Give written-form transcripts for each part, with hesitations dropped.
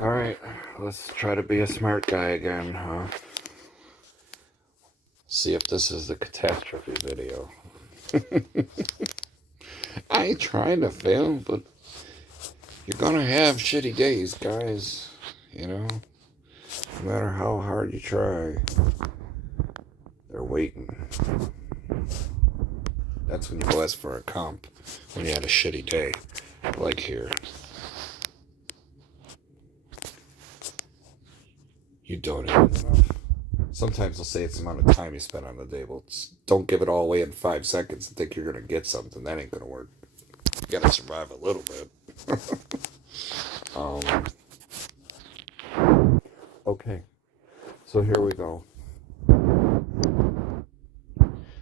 Alright, let's try to be a smart guy again, huh? See if this is the catastrophe video. I ain't trying to fail, but you're gonna have shitty days, guys. You know? No matter how hard you try, they're waiting. That's when you go ask for a comp, when you had a shitty day, like here. You donated enough. Sometimes they'll say it's the amount of time you spent on the table. Don't give it all away in 5 seconds and think you're going to get something. That ain't going to work. You got to survive a little bit. Okay, so here we go.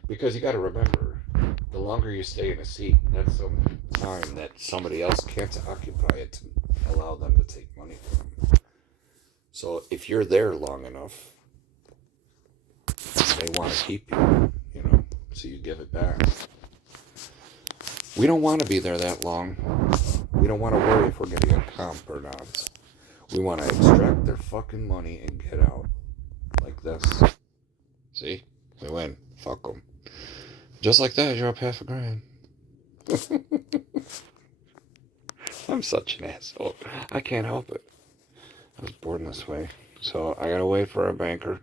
Because you got to remember, the longer you stay in a seat, that's some time that somebody else can't occupy it to allow them to take money from. So if you're there long enough, they want to keep you, so you give it back. We don't want to be there that long. We don't want to worry if we're getting a comp or not. We want to extract their fucking money and get out. Like this. See? We win. Fuck them. Just like that, you're up $500,000. I'm such an asshole. I can't help it. I was born this way. So I gotta wait for a banker.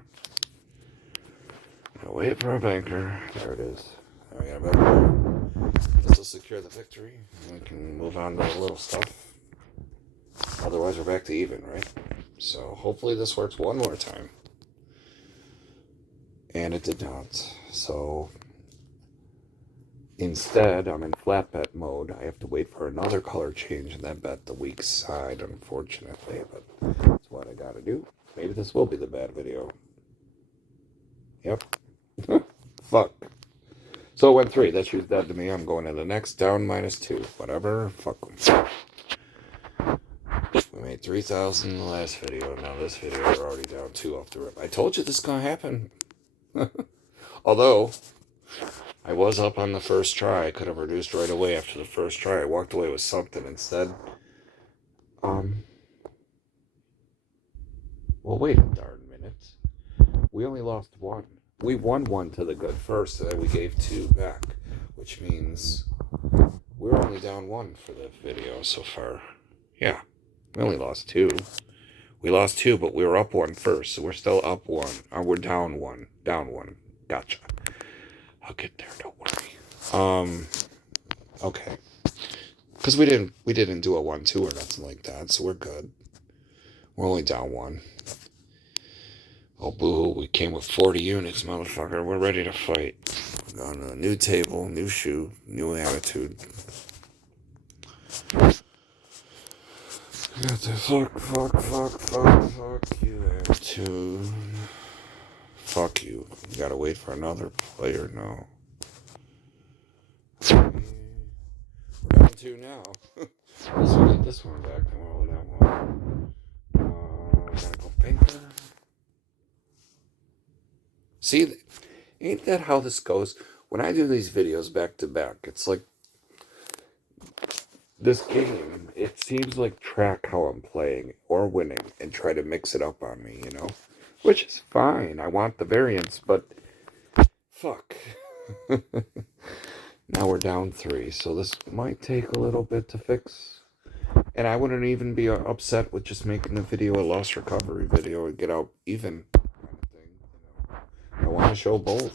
There it is. I got a banker. This will secure the victory. And we can move on to the little stuff. Otherwise, we're back to even, right? So hopefully this works one more time. And it did not. So instead, I'm in flat bet mode. I have to wait for another color change and then bet the weak side, unfortunately. But that's what I gotta do. Maybe this will be the bad video. Yep. Fuck. So it went 3. That shoe's dead to me. I'm going to the next, down -2. Whatever. Fuck them. We made 3,000 in the last video. Now this video, we're already down 2 off the rip. I told you this is going to happen. Although, I was up on the first try. I could have reduced right away after the first try. I walked away with something instead. Well, wait a darn minute. We only lost 1. We won 1 to the good first, and then we gave 2 back, which means we're only down 1 for the video so far. Yeah, we only lost 2. We lost 2, but we were up 1 first, so we're still up 1. We're down 1. Down 1. Gotcha. I'll get there, don't worry. Okay. Because we didn't do a 1-2 or nothing like that, so we're good. We're only down 1. Oh, boo, we came with 40 units, motherfucker. We're ready to fight. We're on a new table, new shoe, new attitude. Got the fuck you attitude. Fuck you. You gotta wait for another player now. We're down 2 now. Let's get this one back. Come on with that one. Gotta go banker. See, ain't that how this goes? When I do these videos back to back, it's like this game, it seems like track how I'm playing or winning and try to mix it up on me, Which is fine. I want the variance, but fuck. Now we're down 3, so this might take a little bit to fix. And I wouldn't even be upset with just making the video a loss recovery video and get out even kind of thing. I want to show both.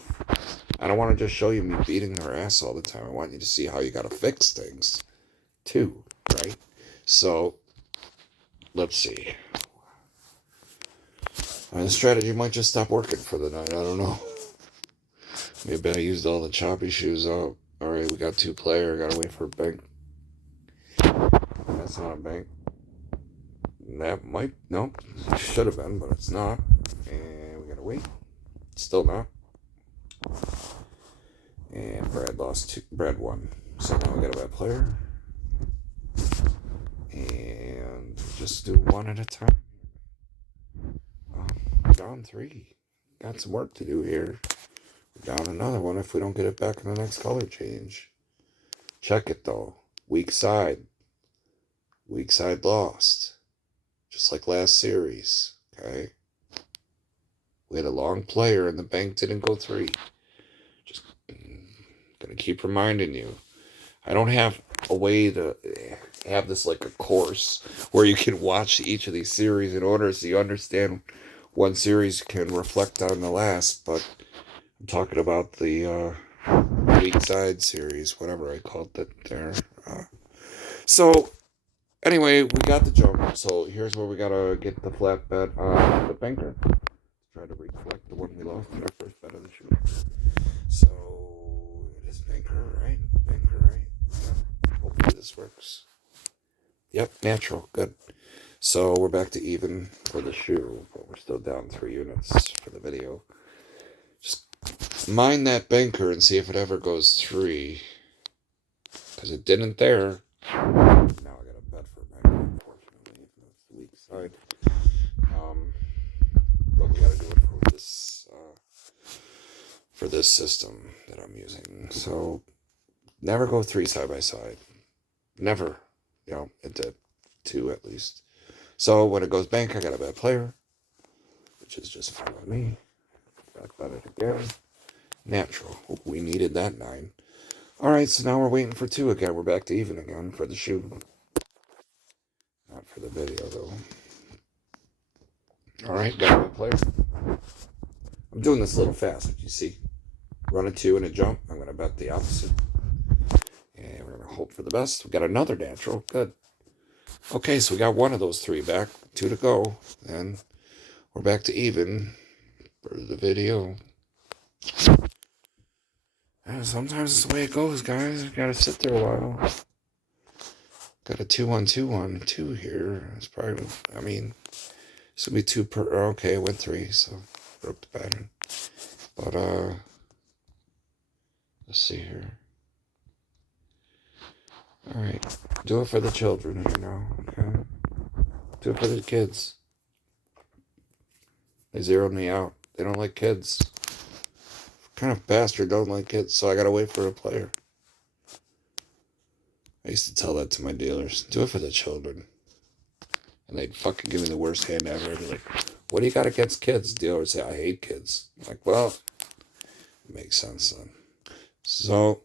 I don't want to just show you me beating their ass all the time. I want you to see how you got to fix things, too, right? So, let's see. The strategy might just stop working for the night. I don't know. Maybe I used all the choppy shoes up. Alright, we got 2 player. Gotta wait for a bank. That's not a bank. That might. Nope. Should have been, but it's not. And we gotta wait. Still not. And Brad lost 2. Brad won. So now we got a bad player. And just do 1 at a time. Down 3. Got some work to do here. We're down another 1 if we don't get it back in the next color change. Check it though. Weak side. Weak side lost. Just just like last series, okay? We had a long player and the bank didn't go 3. Just gonna keep reminding you. I don't have a way to have this like a course where you can watch each of these series in order so you understand one series can reflect on the last, but I'm talking about the weak side series, whatever I called it there. So anyway, we got the jump. So here's where we gotta get the flat bet on the banker. Try to reflect the one we lost in our first bet of the shoot. So it is banker, right? Banker, right? Yeah. Hopefully this works. Yep, natural. Good. So we're back to even for the shoe, but we're still down 3 units for the video. Just mind that banker and see if it ever goes 3. Because it didn't there. Now I got a bet for banker, unfortunately, even though it's the weak side. But we gotta do it for this system that I'm using. So never go 3 side by side. Never. You know, it did 2 at least. So when it goes bank, I got a bad player, which is just fine with me. Back about it again. Natural. We needed that 9. All right, so now we're waiting for 2 again. We're back to even again for the shoe. Not for the video, though. All right, got a bad player. I'm doing this a little fast, but you see. Run a 2 and a jump. I'm going to bet the opposite. And we're going to hope for the best. We got another natural. Good. Okay, so we got 1 of those 3 back. 2 to go. And we're back to even for the video. And sometimes it's the way it goes, guys. You got to sit there a while. Got a 2-1-2-1-2 here. It's probably, I mean, this will be 2 per. Okay, it went 3, so broke the pattern. But, let's see here. All right, do it for the children, you know, okay? Do it for the kids. They zeroed me out. They don't like kids. What kind of bastard don't like kids, so I gotta wait for a player. I used to tell that to my dealers. Do it for the children. And they'd fucking give me the worst hand ever. I'd be like, what do you got against kids? The dealer would say, I hate kids. I'm like, well, it makes sense then. So,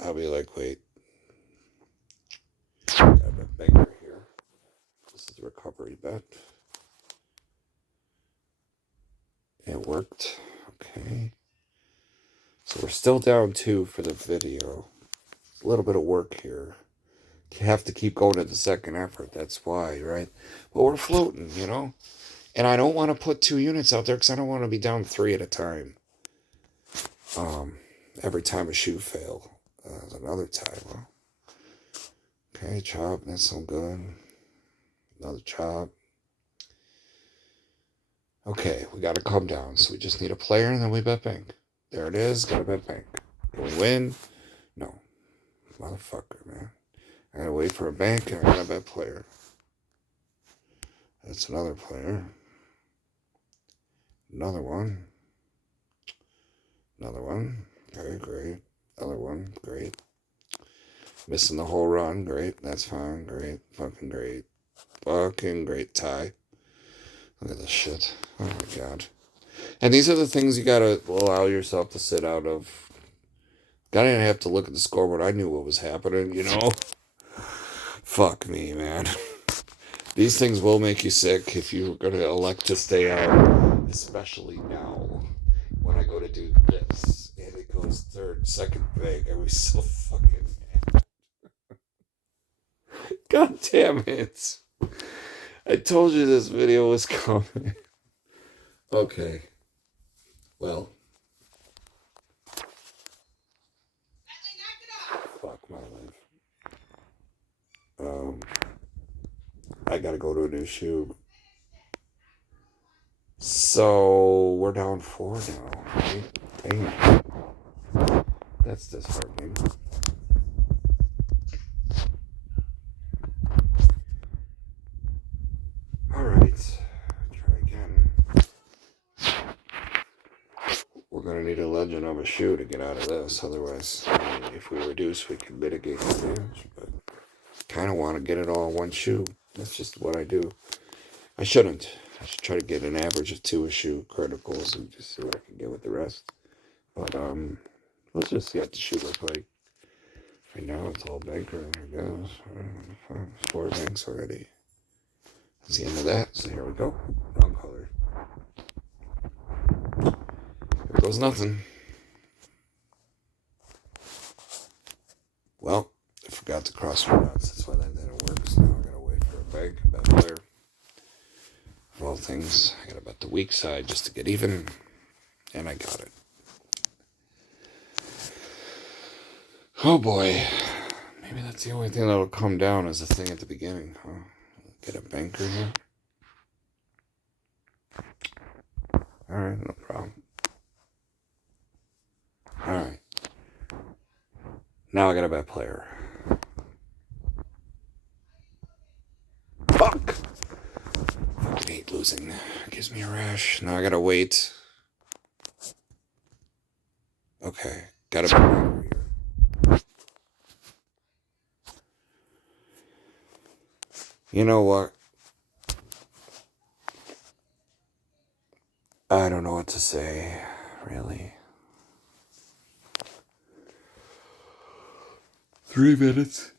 I'll be like, wait. I have a banker here. This is the recovery bet. It worked. Okay. So we're still down 2 for the video. A little bit of work here. You have to keep going to the second effort. That's why, right? But we're floating, you know? And I don't want to put 2 units out there because I don't want to be down 3 at a time. Every time a shoe fail. Another time. Well, okay, chop. That's so good. Another chop. Okay, we got to come down. So we just need a player and then we bet bank. There it is. Got to bet bank. Can we win? No. Motherfucker, man. I gotta wait for a bank and I got a bet player. That's another player. Another one. Another one. Okay, great. Another one. Great. Missing the whole run. Great. That's fine. Great. Fucking great. Fucking great tie. Look at this shit. Oh my god. And these are the things you gotta allow yourself to sit out of. I didn't have to look at the scoreboard. I knew what was happening, you know? Fuck me, man. These things will make you sick if you're going to elect to stay out. Especially now, when I go to do this, and it goes second big. I was so fucking mad. God damn it. I told you this video was coming. Okay. Well. Fuck my life. I gotta go to a new shoe. So we're down 4 now, right? Damn. That's disheartening. Alright. Try again. We're gonna need a legend of a shoe to get out of this. Otherwise, I mean, if we reduce, we can mitigate the damage. But kind of want to get it all in one shoe. That's just what I do. I shouldn't. I should try to get an average of 2 criticals and just see what I can get with the rest. But let's just see what the shoe looks like. Right now it's all banker, I guess. 4 banks already. That's the end of that. So here we go. Wrong color. Here goes nothing. Well, I forgot to cross my nuts. That's why that didn't work. So now I gotta wait for a bank, a bet player. Of all things, I gotta bet the weak side just to get even. And I got it. Oh boy. Maybe that's the only thing that'll come down is the thing at the beginning, huh? Get a banker here. Alright, no problem. Alright. Now I got a bet player. Fuck! I hate losing. It gives me a rash. Now I gotta wait. Okay. Got a bet player here. You know what? I don't know what to say, really. 3 minutes.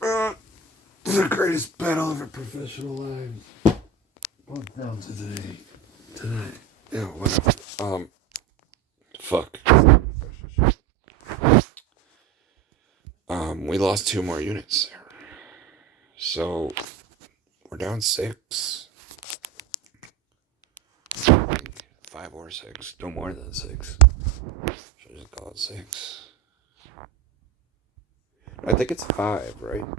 The greatest battle of our professional lives. Went down today. Yeah, whatever. Fuck. We lost 2 more units there. So, we're down 6. 5 or 6. No more than 6. Should I just call it 6? I think it's 5, right? I'm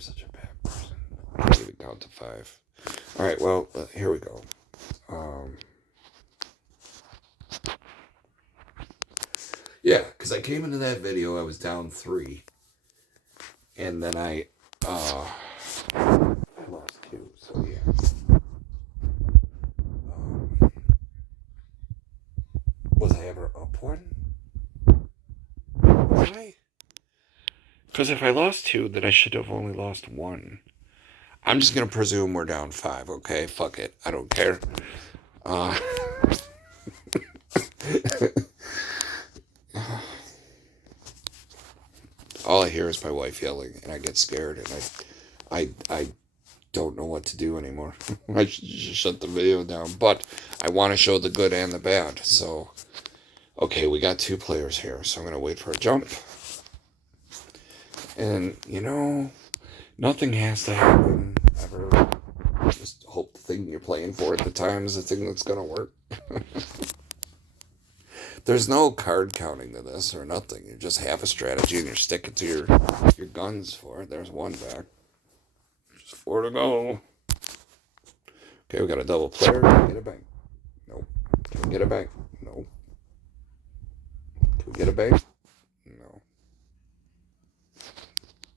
such a bad person. I can't even count to 5. Alright, well, here we go. Yeah, because I came into that video, I was down 3. And then I lost 2, so yeah. Was I ever up 1? Was I? Because if I lost 2, then I should have only lost 1. I'm just going to presume we're down 5, okay? Fuck it. I don't care. All I hear is my wife yelling, and I get scared, and I don't know what to do anymore. I should just shut the video down, but I want to show the good and the bad. So, okay, we got 2 players here, so I'm going to wait for a jump. And, you know, nothing has to happen ever. Just hope the thing you're playing for at the time is the thing that's going to work. There's no card counting to this or nothing. You just have a strategy and you're sticking to your guns for it. There's 1 back. Just 4 to go. Okay, we got a double player. Can we get a bank? Nope. Can we get a bank? Nope. Can we get a bank? No.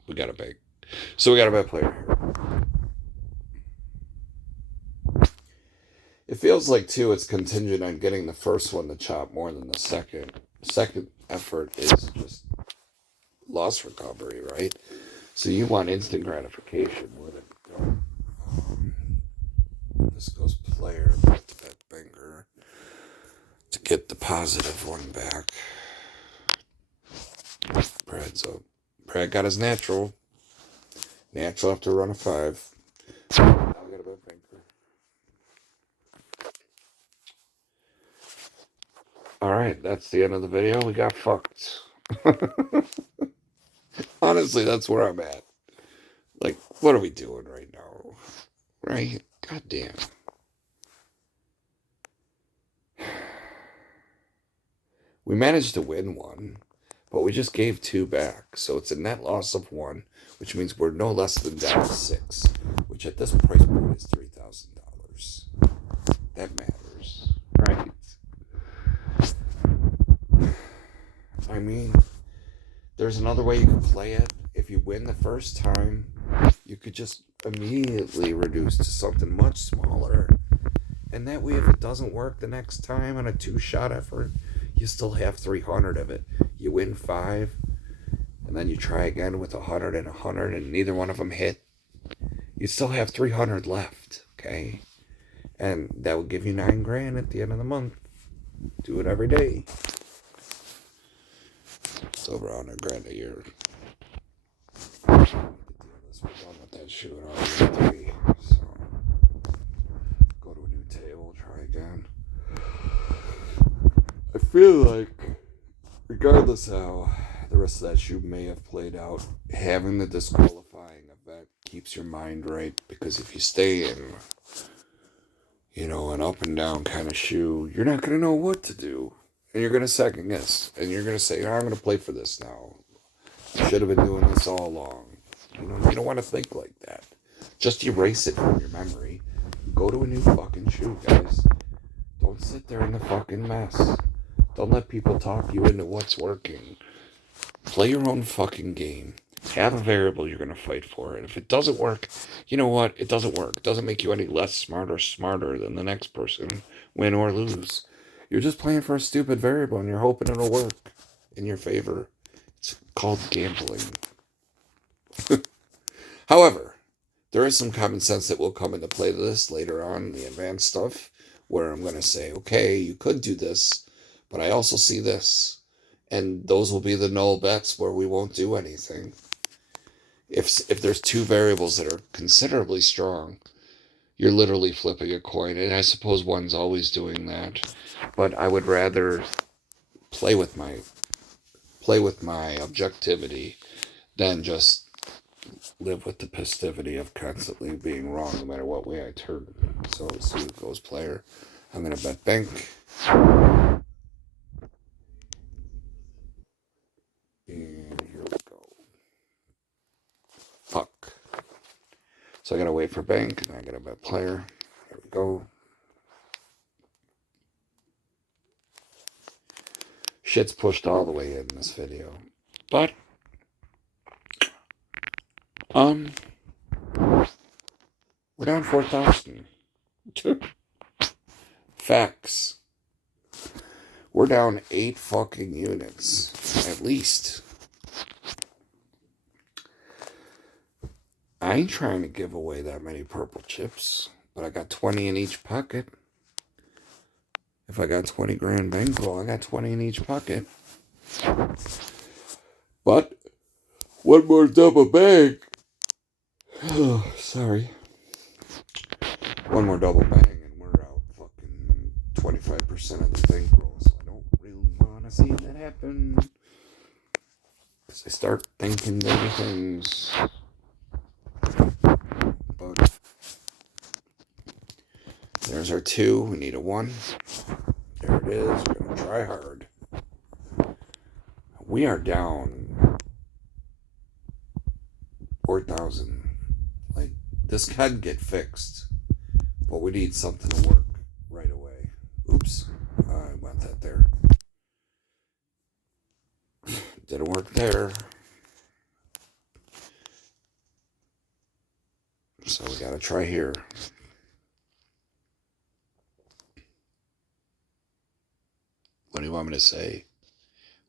We got a bank. So we got a bet player here. It feels like, too, it's contingent on getting the first one to chop more than the second. The second effort is just loss recovery, right? So you want instant gratification more than this goes player, bet banker to get the positive 1 back. Brad got his natural. Natural after run a 5. Now we got a bet banker. Alright, that's the end of the video. We got fucked. Honestly, that's where I'm at. Like, what are we doing right now? Right? God damn. We managed to win 1, but we just gave 2 back. So it's a net loss of 1, which means we're no less than down 6, which at this price point is $3,000. That matters, right? I mean, there's another way you could play it. If you win the first time, you could just immediately reduce to something much smaller. And that way, if it doesn't work the next time on a 2-shot effort, you still have 300 of it. You win 5, and then you try again with 100 and 100, and neither one of them hit. You still have 300 left, okay? And that will give you $9,000 at the end of the month. Do it every day. It's over $100,000 a year. We're done with that shoe at all 3. So go to a new table, try again. I feel like, regardless how the rest of that shoe may have played out, having the disqualifying event keeps your mind right, because if you stay in, an up and down kind of shoe, you're not going to know what to do. And you're going to second guess. And you're going to say, I'm going to play for this now. I should have been doing this all along. You don't want to think like that. Just erase it from your memory. Go to a new fucking shoe, guys. Don't sit there in the fucking mess. Don't let people talk you into what's working. Play your own fucking game. Have a variable you're going to fight for. And if it doesn't work, you know what? It doesn't work. It doesn't make you any less smart or smarter than the next person, win or lose. You're just playing for a stupid variable and you're hoping it'll work in your favor. It's called gambling. However, there is some common sense that will come into play to this later on, the advanced stuff, where I'm going to say, okay, you could do this, but I also see this. And those will be the null bets where we won't do anything. If there's 2 variables that are considerably strong, you're literally flipping a coin. And I suppose one's always doing that. But I would rather play with my objectivity than just live with the festivity of constantly being wrong no matter what way I turn. So let's see who goes player. I'm going to bet bank. And here we go. Fuck. So I got to wait for bank, and I got to bet player. There we go. Shit's pushed all the way in this video. But, we're down 4,000. Facts. We're down 8 fucking units. At least. I ain't trying to give away that many purple chips, but I got 20 in each pocket. If I got 20 grand bankroll, I got 20 in each pocket. But, one more double bang. Oh, sorry. One more double bang and we're out fucking 25% of the bankroll. So I don't really want to see that happen. Because I start thinking bigger things. But there's our 2. We need a 1. There it is. We're going to try hard. We are down 4,000. Like, this can get fixed. But we need something to work right away. Oops. I want that there. Didn't work there. So we got to try here. What do you want me to say?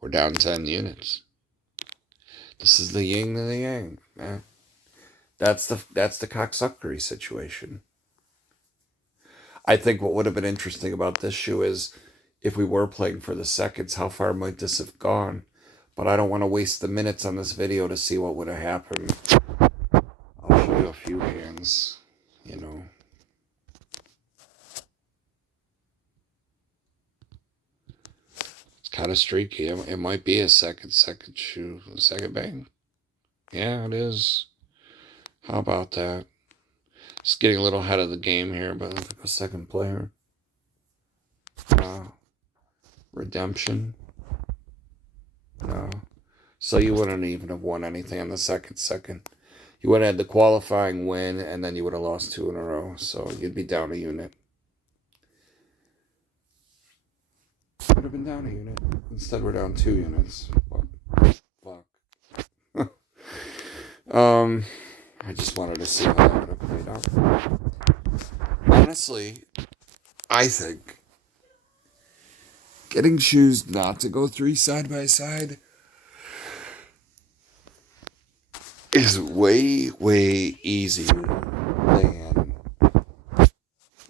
We're down 10 units. This is the yin and the yang, man. That's the cocksuckery situation. I think what would have been interesting about this shoe is if we were playing for the seconds, how far might this have gone? But I don't want to waste the minutes on this video to see what would have happened. I'll show you a few hands, It's kind of streaky. It might be a second shoe, second bang. Yeah, it is. How about that? Just getting a little ahead of the game here, but look at the second player. Redemption. No. So you wouldn't even have won anything on the second. You would have had the qualifying win, and then you would have lost 2 in a row. So you'd be down a unit. Would have been down a unit. Instead, we're down 2 units. Fuck. I just wanted to see how that would have played out. Honestly, I think getting shoes not to go 3 side by side is way, way easier than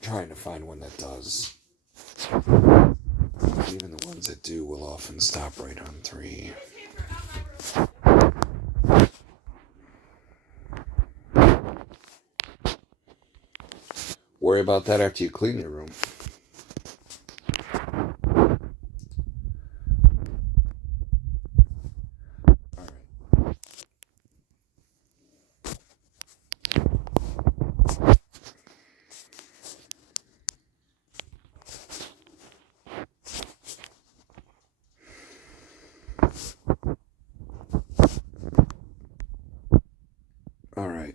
trying to find one that does. Even the ones that do will often stop right on 3. Worry about that after you clean your room. All right.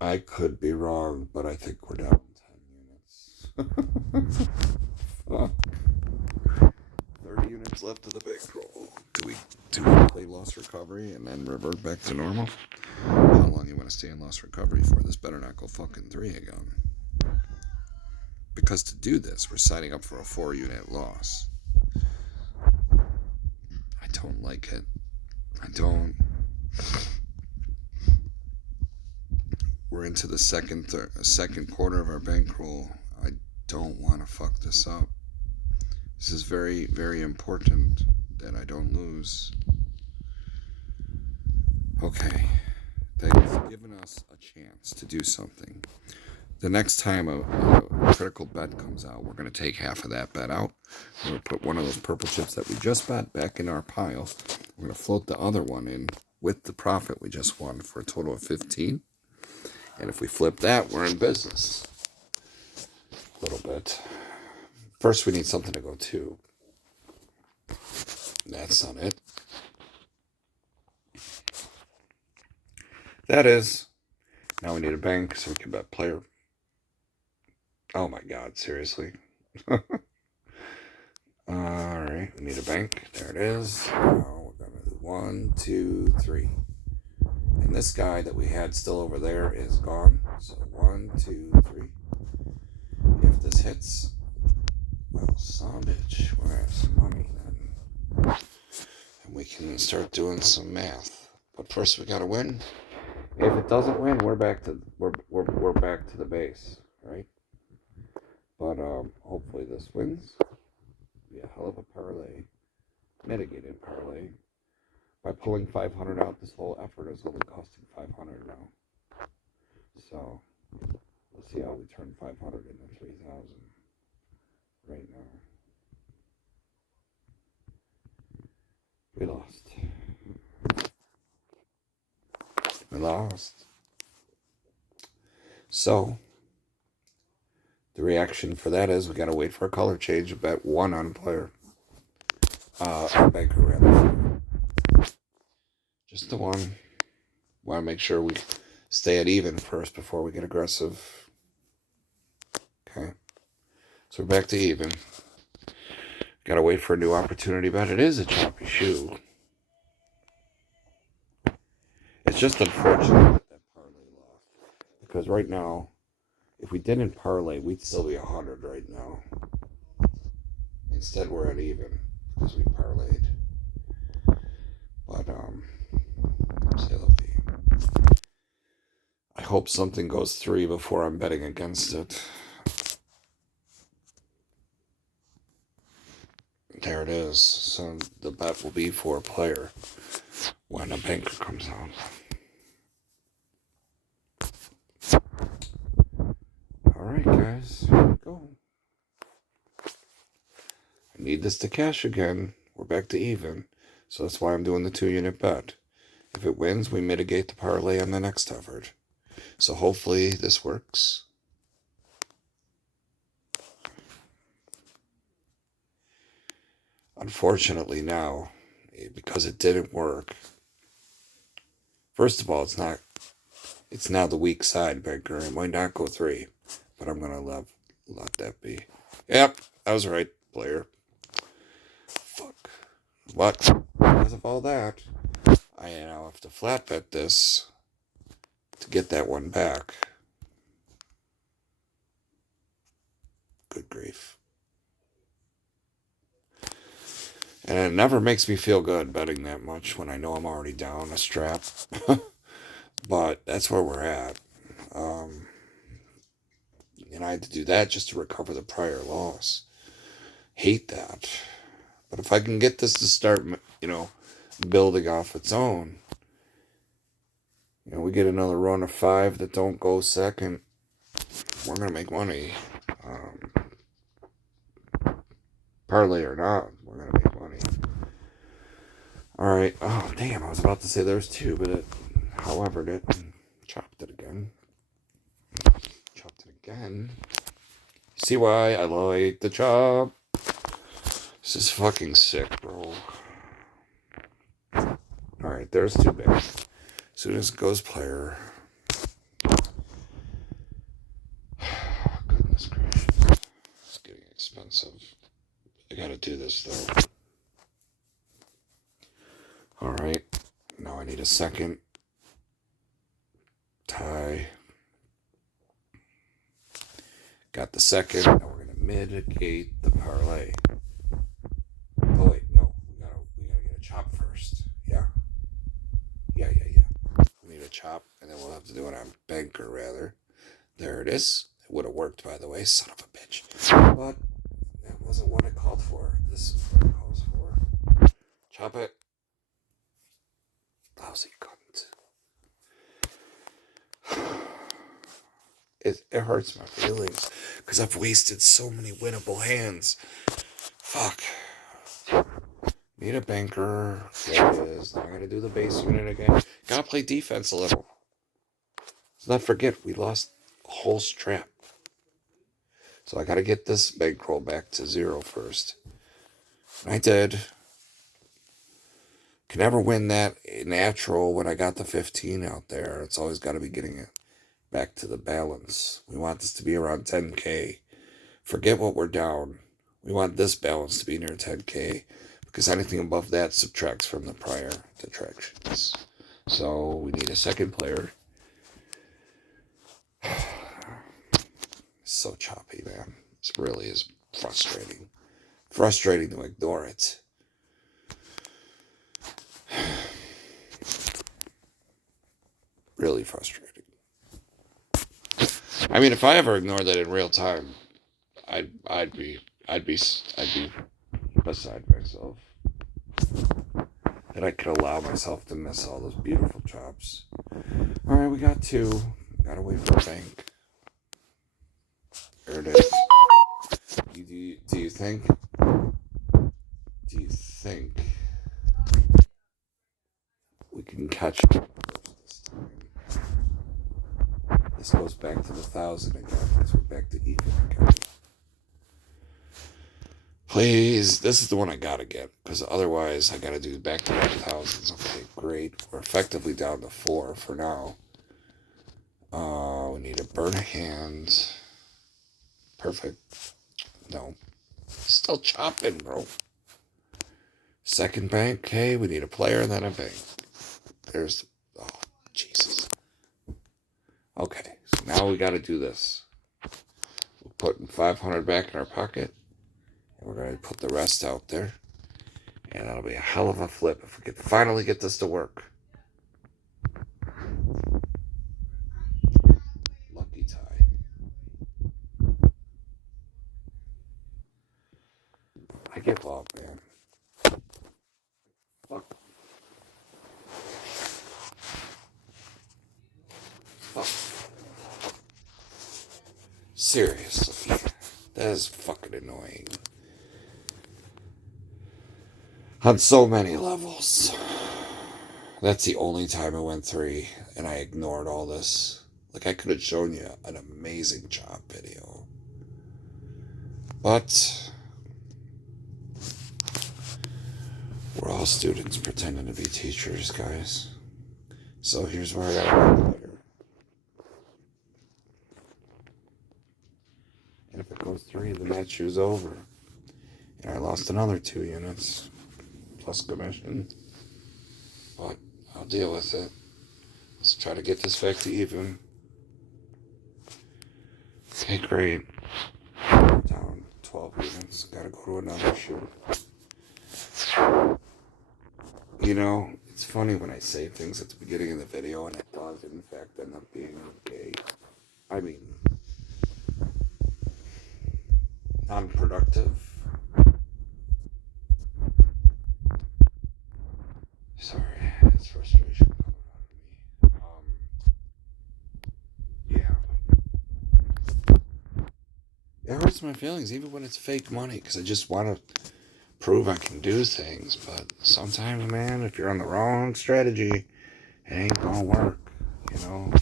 I could be wrong, but I think we're down 10 units. Fuck. 30 units left of the bankroll. Do we play loss recovery and then revert back to normal? How long you want to stay in loss recovery for? This better not go fucking 3 again. Because to do this, we're signing up for a 4-unit loss. I don't like it. I don't. We're into the second quarter of our bankroll. I don't want to fuck this up. This is very, very important that I don't lose. Okay. They've given us a chance to do something. The next time a critical bet comes out, we're going to take half of that bet out. We're going to put one of those purple chips that we just bet back in our pile. We're going to float the other one in with the profit we just won for a total of 15. And if we flip that, we're in business. A little bit. First, we need something to go to. That's not it. That is. Now we need a bank so we can bet player. Oh my God, seriously. Alright, we need a bank. There it is. Now we're going to do 1, 2, 3. And this guy that we had still over there is gone. So 1, 2, 3. If this hits, well, son of a bitch, where's some money then? And we can start doing some math. But first we gotta win. If it doesn't win, we're back to the base, right? But hopefully this wins. Be a hell of a parlay, mitigated parlay. By pulling 500 out, this whole effort is only costing 500 now. So let's see how we turn 500 into 3,000 right now. We lost. We lost. So the reaction for that is we gotta wait for a color change and bet 1 on player. On banker rather. Just the 1. Want to make sure we stay at even first before we get aggressive. Okay. So we're back to even. Gotta wait for a new opportunity bet. It is a choppy shoe. It's just unfortunate that parlay lost. Because right now, if we didn't parlay, we'd still be 100 right now. Instead, we're at even because we parlayed. But, I hope something goes 3 before I'm betting against it. There it is. So the bet will be for a player when a banker comes out. Alright guys, here we go. I need this to cash again. We're back to even. So that's why I'm doing the 2-unit bet. If it wins, we mitigate the parlay on the next effort. So hopefully this works. Unfortunately now, because it didn't work. First of all, it's now the weak side banker. It might not go 3, but I'm gonna let that be. Yep, I was right, player. Fuck. But because of all that, I now have to flat bet this to get that one back. Good grief. And it never makes me feel good betting that much when I know I'm already down a strap. But that's where we're at. Um, and I had to do that just to recover the prior loss. Hate that. But if I can get this to start, building off its own, we get another run of 5 that don't go second, we're going to make money. Parlay or not, we're going to make money. All right. Oh, damn. I was about to say there's 2, but it howevered it and chopped it again. Chopped it again. See why I like the chop? This is fucking sick, bro. Alright, there's 2 big. As soon as it goes player. Goodness gracious. It's getting expensive. I gotta do this though. Alright. Now I need a second. Tie. Got the second. Now we're gonna mitigate the parlay. Oh wait, no. We gotta get a chop first. Yeah. Yeah. We need a chop, and then we'll have to do it on banker rather. There it is. It would have worked, by the way. Son of a bitch. But that wasn't what it called for. This is what it calls for. Chop it. Lousy cunt. It hurts my feelings because I've wasted so many winnable hands. Fuck. Need a banker. There it is. Now I gotta do the base unit again. Gotta play defense a little. Let's not forget we lost a whole strap. So I gotta get this bankroll back to 0 first. And I did. Can never win that natural when I got the 15 out there. It's always gotta be getting it back to the balance. We want this to be around 10K. Forget what we're down. We want this balance to be near 10K because anything above that subtracts from the prior detractions. So we need a second player. So choppy, man. This really is frustrating. Frustrating to ignore it. Really frustrating. I mean, if I ever ignored that in real time, I'd be beside myself. That I could allow myself to miss all those beautiful chops. All right, we got 2. Gotta wait for a bank. There it is. Do you think? Do you think we can catch it this time? This goes back to the 1,000 again because we're back to even again. Please, this is the one I gotta get because otherwise I gotta do back to 1,000s. Okay, great. We're effectively down to 4 for now. We need to burn a hand. Perfect. No. Still chopping, bro. Second bank. Okay, we need a player and then a bank. There's. Oh, Jesus. Okay, so now we gotta do this. We're putting 500 back in our pocket. And we're gonna put the rest out there. And that'll be a hell of a flip if we can finally get this to work. Lucky tie. I give up, man. Fuck. Fuck. Seriously. That is fucking annoying. On so many levels. That's the only time I went 3 and I ignored all this. Like, I could have shown you an amazing chop video. But we're all students pretending to be teachers, guys. So here's where I gotta work later. And if it goes 3, the match is over. And I lost another 2 units. Plus commission. But I'll deal with it. Let's try to get this back to even. Okay, great. Down 12 units. Gotta go to another shoot. You know, it's funny when I say things at the beginning of the video and it does in fact end up being gay. I mean, non-productive. Sorry, it's frustration coming out of me. Yeah. It hurts my feelings even when it's fake money because I just want to prove I can do things. But sometimes, man, if you're on the wrong strategy, it ain't gonna work. You know?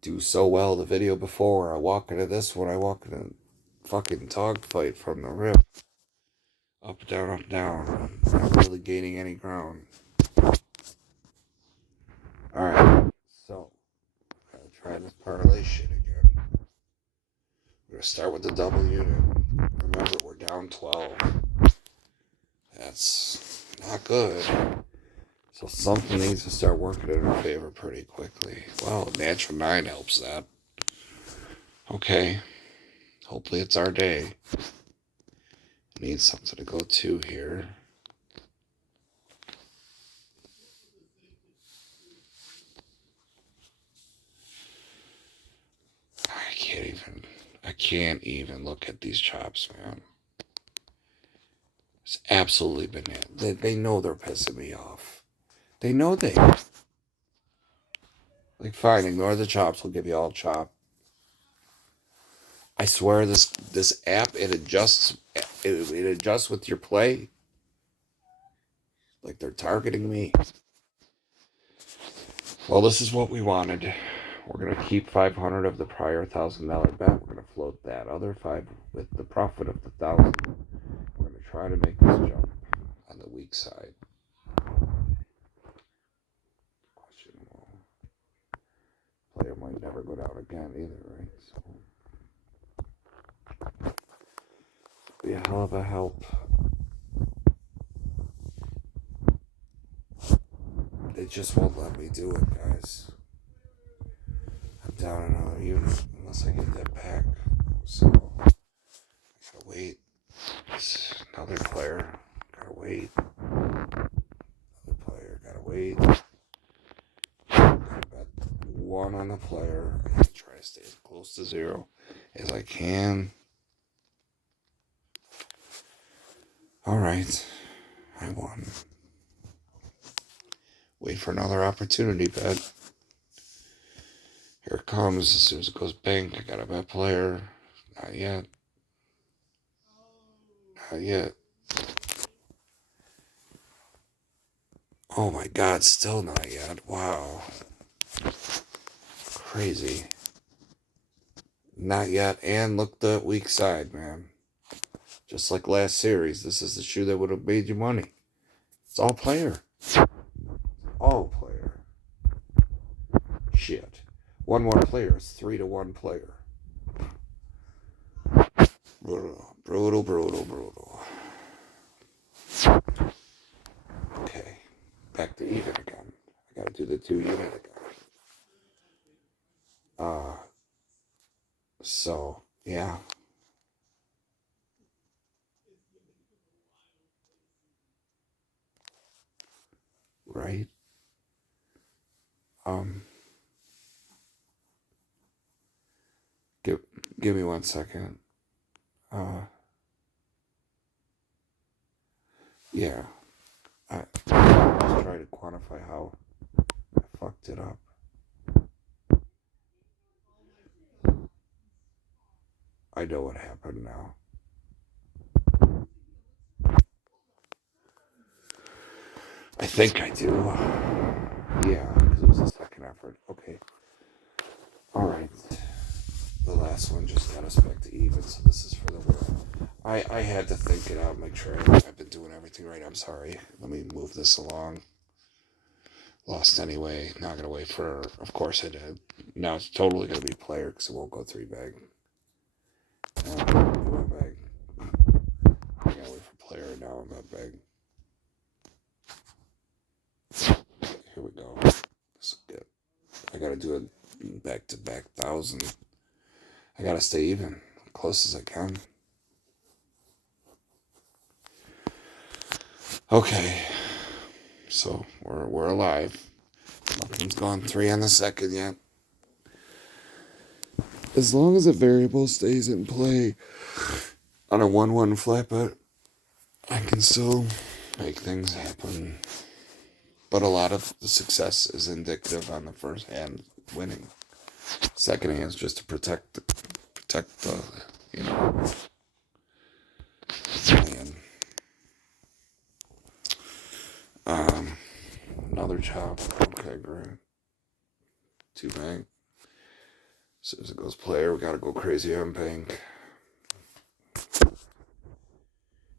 Do so well the video before. I walk into this one, I walk into a fucking dogfight from the rip. Up, down. Not really gaining any ground. Alright, so, gotta try this parlay shit again. We're gonna start with the double unit. Remember, we're down 12. That's not good. So something needs to start working in our favor pretty quickly. Well, natural 9 helps that. Okay. Hopefully it's our day. Need something to go to here. I can't even look at these chops, man. It's absolutely bananas. They know they're pissing me off. They know they. Like, fine, ignore the chops. We'll give you all chop. I swear, this app it adjusts with your play. Like they're targeting me. Well, this is what we wanted. We're gonna keep 500 of the prior $1,000 bet. We're gonna float that other 5 with the profit of the 1,000. We're gonna try to make this jump on the weak side. Questionable. Player might never go down again either, right? So, be a hell of a help. They just won't let me do it, guys. I'm down another unit unless I get that back. So, I gotta wait. It's another player. Gotta wait. Another player. Gotta wait. Gotta bet 1 on the player. I have to try to stay as close to 0 as I can. Alright. I won. Wait for another opportunity bet. Here it comes. As soon as it goes bank, I got a bet player. Not yet. Not yet. Oh my god, still not yet. Wow. Crazy. Not yet. And look the weak side, man. Just like last series, this is the shoe that would have made you money. It's all player. All player. Shit. 1 more player is 3-1 player. Brutal. Okay. Back to even again. I gotta do the 2 unit again. So, yeah. Right? Give me 1 second. Yeah. I just try to quantify how I fucked it up. I know what happened now. I think I do. Yeah, because it was a second effort. Okay. Alright. The last one just got us back to even, so this is for the win. I had to think it out, make sure I've been doing everything right. I'm sorry. Let me move this along. Lost anyway. Not gonna wait for. Of course I did. Now it's totally gonna be player because it won't go 3 bag. It went bag. I gotta wait for player now. I'm not bag. Here we go. This is good. I gotta do a back-to-back 1,000. I gotta stay even, close as I can. Okay, so we're alive. Nothing's gone 3 on the second yet. As long as a variable stays in play on a 1-1 flat bet, I can still make things happen. But a lot of the success is indicative on the first hand winning. Second hand is just to protect the plan. Another chop. Okay, great. 2 bank. As soon as it goes player, we gotta go crazy on bank.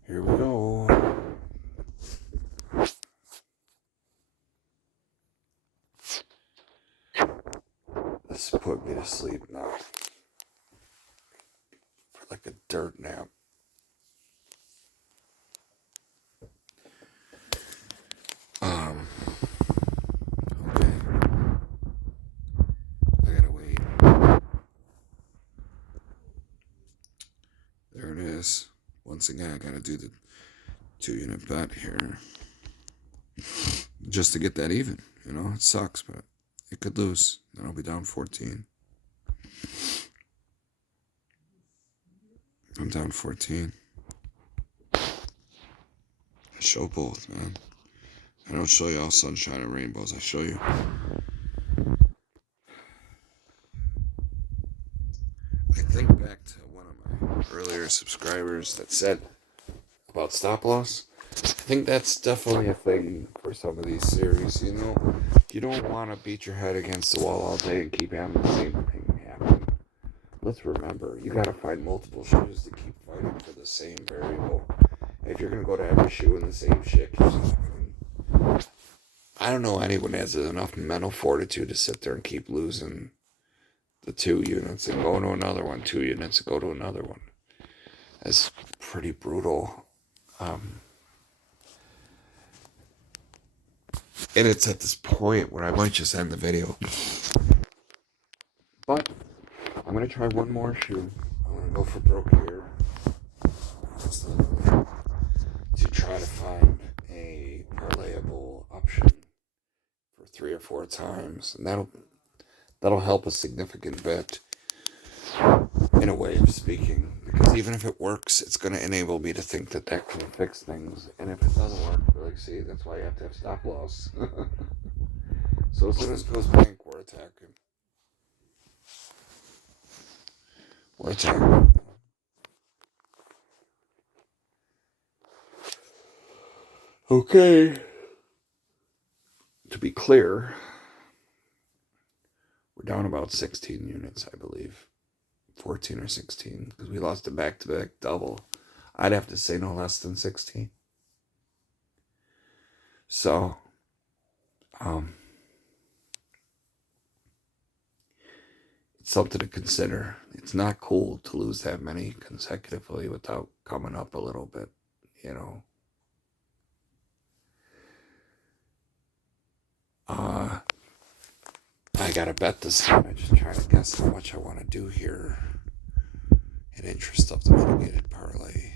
Here we go. This put me to sleep now. For like a dirt nap. Okay. I gotta wait. There it is. Once again, I gotta do the 2-unit bet here. Just to get that even. You know, it sucks, but it could lose. Then I'll be down 14. I'm down 14. I show both, man. I don't show you all sunshine and rainbows. I show you. I think back to one of my earlier subscribers that said about stop loss. I think that's definitely a thing for some of these series, you know. You don't want to beat your head against the wall all day and keep having the same thing happen. Let's remember, you gotta find multiple shoes to keep fighting for the same variable. If you're gonna go to every shoe in the same shit, I don't know anyone has enough mental fortitude to sit there and keep losing the 2 units and go to another one, 2 units and go to another one. That's pretty brutal. And it's at this point where I might just end the video. But I'm going to try one more shoe. I'm going to go for broke here. Just to try to find a parlayable option for 3 or 4 times. And that'll help a significant bit, in a way of speaking. Because even if it works, it's going to enable me to think that can fix things. And if it doesn't work, like, see, that's why you have to have stop loss. So as soon as it goes bank, we're attacking. We're attacking. Okay. To be clear, we're down about 16 units, I believe. 14 or 16, because we lost a back-to-back double. I'd have to say no less than 16. So, it's something to consider. It's not cool to lose that many consecutively without coming up a little bit, you know. I gotta bet this time. I just try to guess how much I want to do here in interest of the mitigated parlay.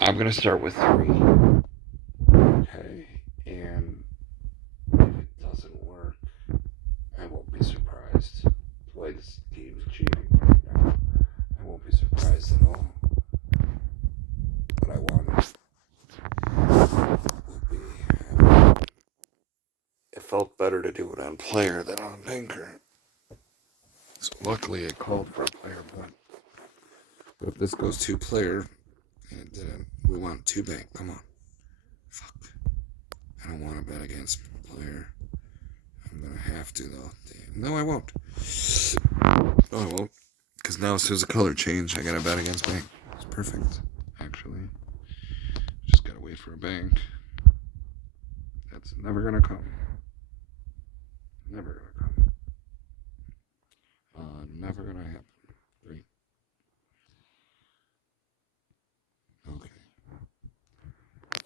I'm gonna start with 3. Okay, and if it doesn't work, I won't be surprised. The way this game's cheating right now, I won't be surprised at all. What I want would be, it felt better to do it on player than on banker. So luckily it called for a player bet. But if this goes 2 player, and it didn't, we want 2 bank. Come on. Fuck. I don't want to bet against player. I'm going to have to, though. Damn. No, I won't. No, I won't. Because now as soon as the color change, I got to bet against bank. It's perfect, actually. Just got to wait for a bank. That's never going to come. Never going to come. Never going to happen. 3. Okay.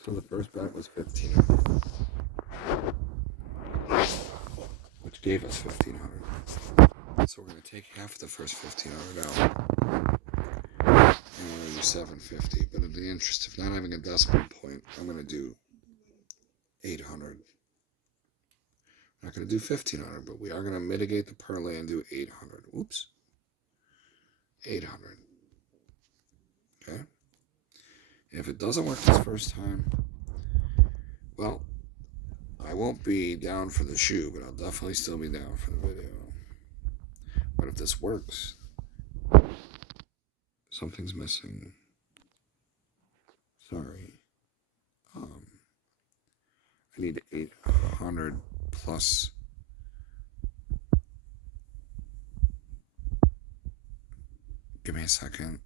So the first bet was 1500, which gave us 1500. So we're going to take half the first 1500 out. And we're going to use 750, but in the interest of not having a decimal point, I'm going to do 800. I'm not going to do 1500, but we are going to mitigate the parlay and do 800. Oops. 800. Okay? If it doesn't work this first time, well, I won't be down for the shoe, but I'll definitely still be down for the video. But if this works, something's missing. Sorry. I need 800 plus. Give me a second.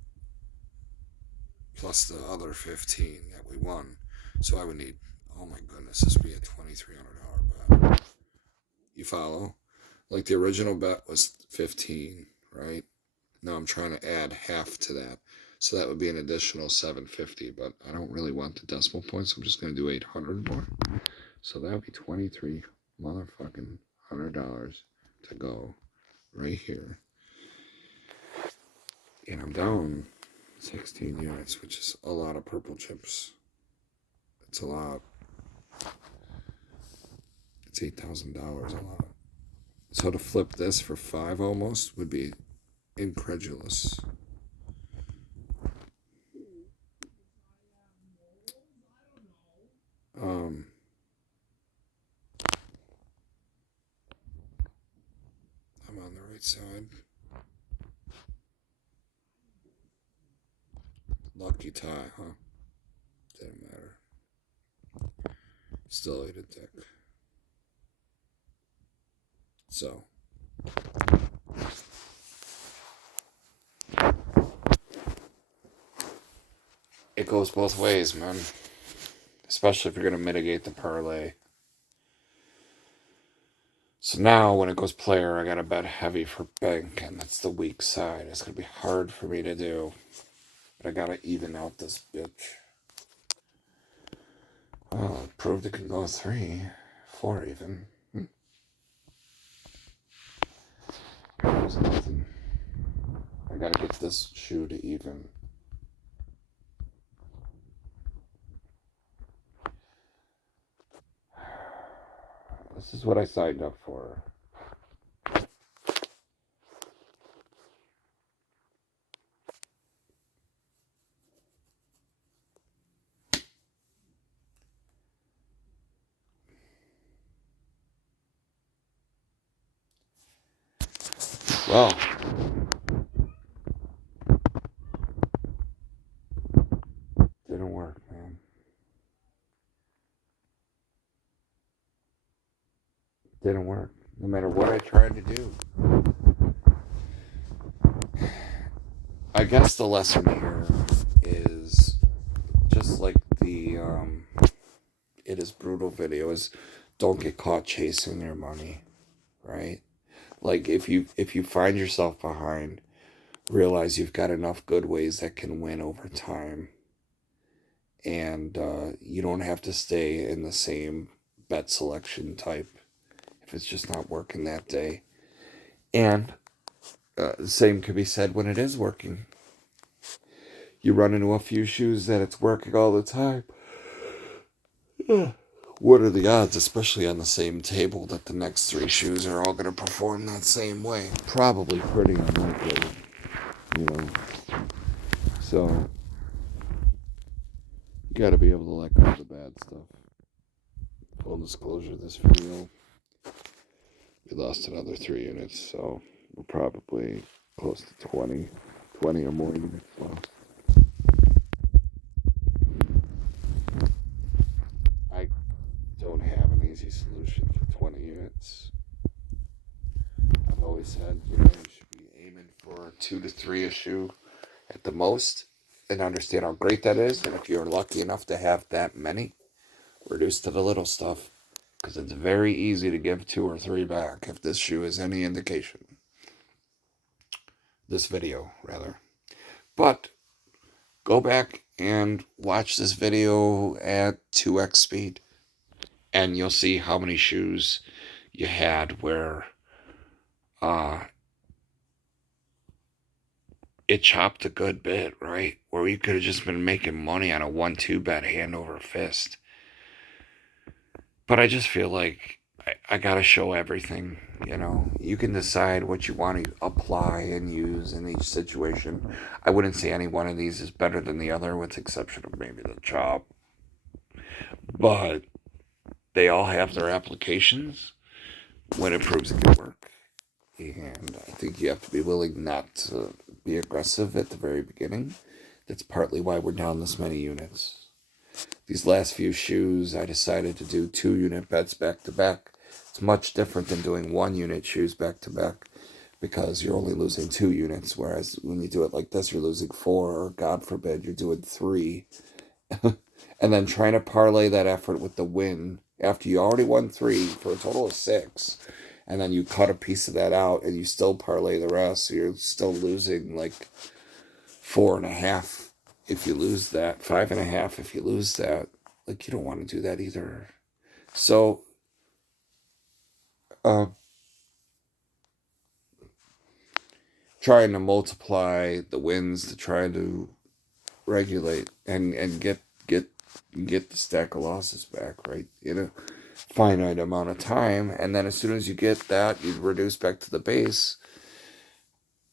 Plus the other 15 that we won. So I would need, oh my goodness, this would be a $2,300 bet. You follow? Like the original bet was 15, right? Now I'm trying to add half to that. So that would be an additional 750, but I don't really want the decimal points. So I'm just going to do 800 more. So that would be 23 motherfucking $100 to go right here. And I'm down 16 units, which is a lot of purple chips. It's a lot. It's $8,000 a lot. So to flip this for 5 almost would be incredulous. I'm on the right side. Lucky tie, huh? Didn't matter. Still ate a dick. So. It goes both ways, man. Especially if you're going to mitigate the parlay. So now when it goes player, I got to bet heavy for bank, and that's the weak side. It's going to be hard for me to do. But I got to even out this bitch. Well, it proved it can go 3, 4 even. There's nothing. I got to get this shoe to even. This is what I signed up for. Well, didn't work, man. Didn't work. No matter what I tried to do. I guess the lesson here is just like the It Is Brutal video is don't get caught chasing your money, right? Like if you find yourself behind, realize you've got enough good ways that can win over time, and you don't have to stay in the same bet selection type if it's just not working that day. And the same could be said when it is working. You run into a few shoes that it's working all the time. What are the odds, especially on the same table, that the next 3 shoes are all going to perform that same way? Probably pretty unlikely, you know. So, you got to be able to let go of the bad stuff. Full disclosure, this video, we lost another 3 units, so we're probably close to 20 or more units lost. I don't have an easy solution for 20 units. I've always said, you should be aiming for 2 to 3 a shoe at the most, and understand how great that is. And if you're lucky enough to have that many, reduce to the little stuff, because it's very easy to give 2 or 3 back if this shoe is any indication. This video, rather. But go back and watch this video at 2x speed, and you'll see how many shoes you had where it chopped a good bit, right? Where you could have just been making money on a 1-2 bet hand over fist. But I just feel like I gotta show everything, you know. You can decide what you want to apply and use in each situation. I wouldn't say any one of these is better than the other, with the exception of maybe the chop. But they all have their applications when it proves it can work. And I think you have to be willing not to be aggressive at the very beginning. That's partly why we're down this many units. These last few shoes, I decided to do 2-unit bets back to back. It's much different than doing 1-unit shoes back to back, because you're only losing 2 units, whereas when you do it like this, you're losing 4, or God forbid, you're doing 3. And then trying to parlay that effort with the win after you already won 3 for a total of 6. And then you cut a piece of that out and you still parlay the rest. So you're still losing like 4.5 if you lose that, 5.5 if you lose that. Like, you don't want to do that either. So, trying to multiply the wins to try to regulate and get the stack of losses back, right? In a finite amount of time, and then as soon as you get that, you reduce back to the base.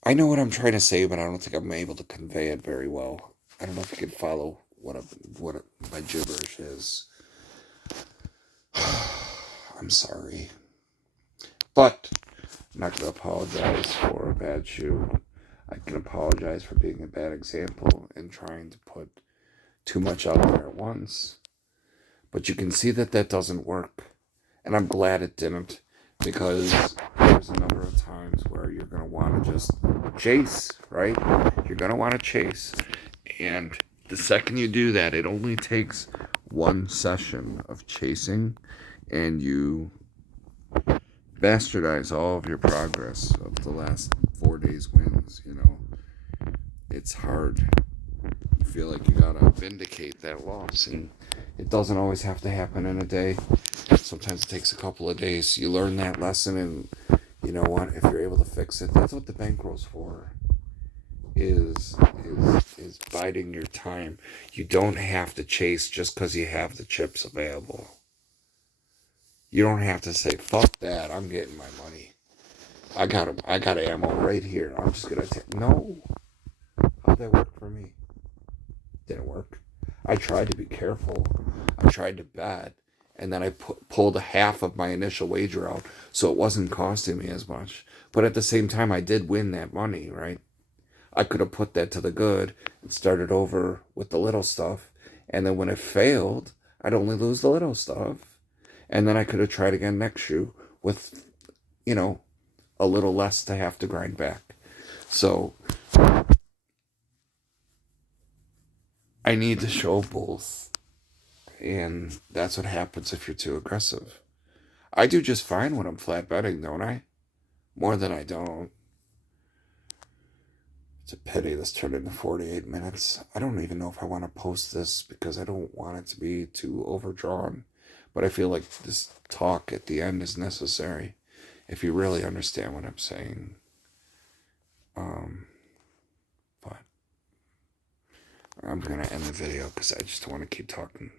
I know what I'm trying to say, but I don't think I'm able to convey it very well. I don't know if you can follow what my gibberish is. I'm sorry, but I'm not going to apologize for a bad shoe. I can apologize for being a bad example and trying to put too much out there at once. But you can see that that doesn't work. And I'm glad it didn't, because there's a number of times where you're going to want to just chase, right? You're going to want to chase. And the second you do that, it only takes one session of chasing, and you bastardize all of your progress of the last 4 days' wins, you know. It's hard. You feel like you gotta vindicate that loss, and it doesn't always have to happen in a day. Sometimes it takes a couple of days. You learn that lesson, and you know what? If you're able to fix it, that's what the bankroll's for. Is biding your time. You don't have to chase just because you have the chips available. You don't have to say, "Fuck that! I'm getting my money. I got ammo right here. I'm just gonna take." No, how'd that work for me? Didn't work. I tried to be careful. I tried to bet, and then I pulled a half of my initial wager out, so it wasn't costing me as much. But at the same time, I did win that money, right? I could have put that to the good and started over with the little stuff, and then when it failed, I'd only lose the little stuff, and then I could have tried again next shoe with, you know, a little less to have to grind back. So I need to show both. And that's what happens if you're too aggressive. I do just fine when I'm flat betting, don't I? More than I don't. It's a pity this turned into 48 minutes. I don't even know if I want to post this because I don't want it to be too overdrawn. But I feel like this talk at the end is necessary if you really understand what I'm saying. But I'm going to end the video because I just want to keep talking.